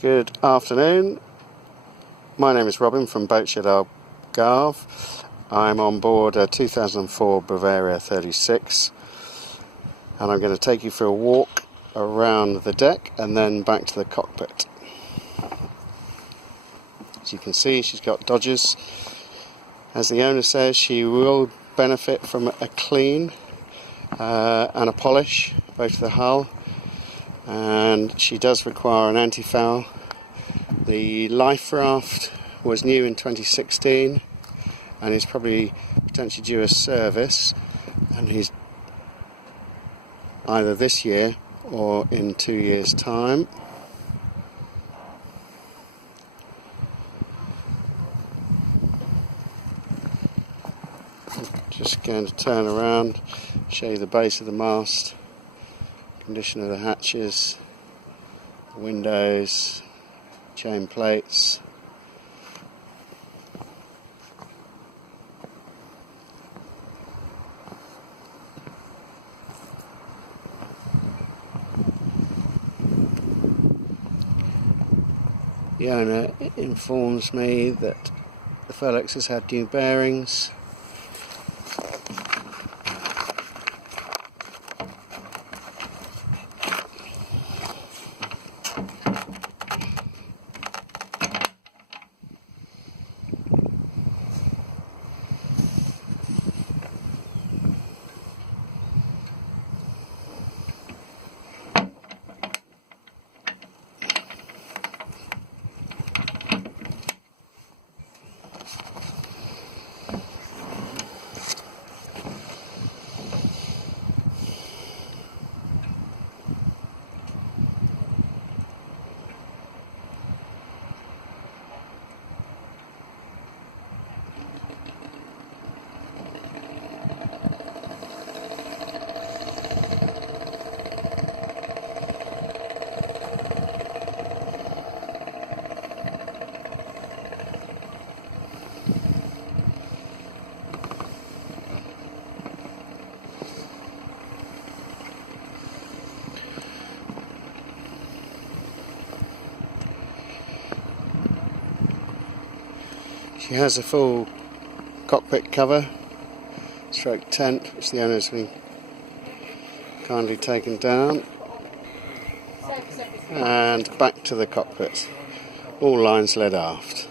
Good afternoon. My name is Robin from Boatshed, Algarve. I'm on board a 2004 Bavaria 36 and I'm going to take you for a walk around the deck and then back to the cockpit. As you can see, she's got dodgers. As the owner says, she will benefit from a clean and a polish, both of the hull, and she does require an anti-foul. The life raft was new in 2016 and is probably potentially due a service, and he's either this year or in 2 years' time. Just going to turn around, show you the base of the mast, condition of the hatches, the windows, chain plates. The owner informs me that the Felix has had new bearings. She has a full cockpit cover, stroke tent, which the owner's been kindly taken down, and back to the cockpit. All lines led aft.